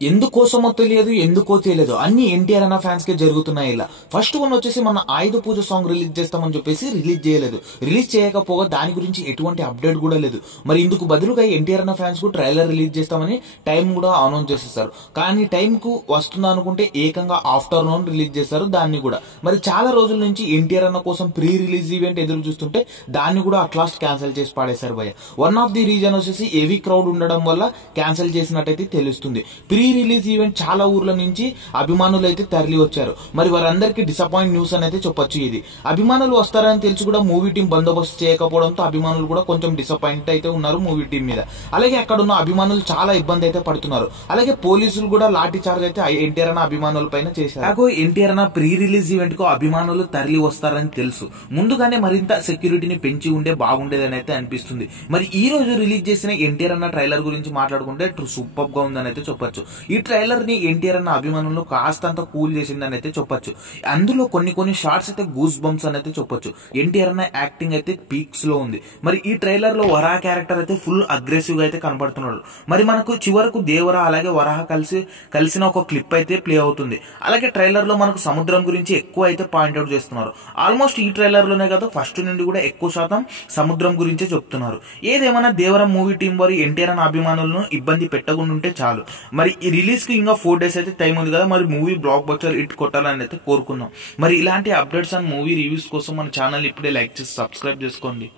ఎందుకోసమో తెలియదు, ఎందుకో తెలియదు, అన్ని ఎన్టీఆర్ అన్న ఫ్యాన్స్ కే జరుగుతున్నాయి. ఇలా ఫస్ట్ వన్ వచ్చేసి మన ఆయుధ పూజ సాంగ్ రిలీజ్ చేస్తామని చెప్పేసి రిలీజ్ చేయలేదు. రిలీజ్ చేయకపోగా దాని గురించి ఎటువంటి అప్డేట్ కూడా లేదు. మరి ఇందుకు బదులుగా ఎన్టీఆర్ అన్న ఫ్యాన్స్ కు ట్రైలర్ రిలీజ్ చేస్తామని టైం కూడా అనౌన్స్ చేసేస్తారు. కానీ టైం కు వస్తుందా అనుకుంటే ఏకంగా ఆఫ్టర్నూన్ రిలీజ్ చేస్తారు దాన్ని కూడా. మరి చాలా రోజుల నుంచి ఎన్టీఆర్ అన్న కోసం ప్రీ రిలీజ్ ఈవెంట్ ఎదురు చూస్తుంటే దాన్ని కూడా అట్లాస్ట్ క్యాన్సిల్ చేసి పాడేశారు భయ్య. వన్ ఆఫ్ ది రీజన్ వచ్చేసి హెవీ క్రౌడ్ ఉండడం వల్ల క్యాన్సిల్ చేసినట్టయితే తెలుస్తుంది. ప్రీ రిలీజ్ ఈవెంట్ చాలా ఊర్ల నుంచి అభిమానులు అయితే తరలి వచ్చారు. మరి వారందరికీ డిసప్పాయింట్ న్యూస్ అనేది చెప్పొచ్చు. ఇది అభిమానులు వస్తారని తెలిసి కూడా మూవీ టీం బందోబస్తు చేయకపోవడంతో అభిమానులు కూడా కొంచెం డిసప్పాయింట్ అయితే ఉన్నారు మూవీ టీం మీద. అలాగే అక్కడ ఉన్న అభిమానులు చాలా ఇబ్బంది అయితే పడుతున్నారు. అలాగే పోలీసులు కూడా లాఠీ చార్జ్ అయితే ఎన్టీఆర్ అన్న అభిమానుల పైన చేశారు. నాకు ఎన్టీఆర్ అన్న ప్రీ రిలీజ్ ఈవెంట్ కు అభిమానులు తరలి వస్తారని తెలుసు. ముందుగానే మరింత సెక్యూరిటీని పెంచి ఉండే బాగుండేదని అయితే అనిపిస్తుంది. మరి ఈ రోజు రిలీజ్ చేసిన ఎన్టీఆర్ అన్న ట్రైలర్ గురించి మాట్లాడుకుంటే సూపర్ గా ఉందని అయితే చెప్పొచ్చు. ఈ ట్రైలర్ ని ఎన్టీఆర్ అన్న అభిమానులను కాస్తంత కూల్ చేసిందని అయితే చెప్పొచ్చు. అందులో కొన్ని షార్ట్స్ అయితే గూస్ బంప్స్ అని అయితే చెప్పొచ్చు. ఎన్టీఆర్ అన్న యాక్టింగ్ అయితే పీక్స్ లో ఉంది. మరి ఈ ట్రైలర్ లో వరాహ క్యారెక్టర్ అయితే ఫుల్ అగ్రెసివ్ గా అయితే కనబడుతున్నాడు. మరి మనకు చివరకు దేవర అలాగే వరాహ కలిసిన ఒక క్లిప్ అయితే ప్లే అవుతుంది. అలాగే ట్రైలర్ లో మనకు సముద్రం గురించి ఎక్కువ అయితే పాయింట్అవుట్ చేస్తున్నారు. ఆల్మోస్ట్ ఈ ట్రైలర్ లోనే కదా ఫస్ట్ నుండి కూడా ఎక్కువ శాతం సముద్రం గురించే చెప్తున్నారు. ఏదేమైనా దేవరం మూవీ టీం వారు ఎన్టీఆర్ అన్న అభిమానులను ఇబ్బంది పెట్టకుండా ఉంటే చాలు. మరి ఈ రిలీజ్ కి ఇంకా 4 days అయితే టైం ఉంది కదా. మరి మూవీ బ్లాక్ బస్టర్ హిట్ కొట్టాలని అయితే కోరుకుందాం. మరి ఇలాంటి అప్డేట్స్ అండ్ మూవీ రివ్యూస్ కోసం మన ఛానల్ ఇప్పుడే లైక్ చేసి సబ్స్క్రైబ్ చేసుకోండి.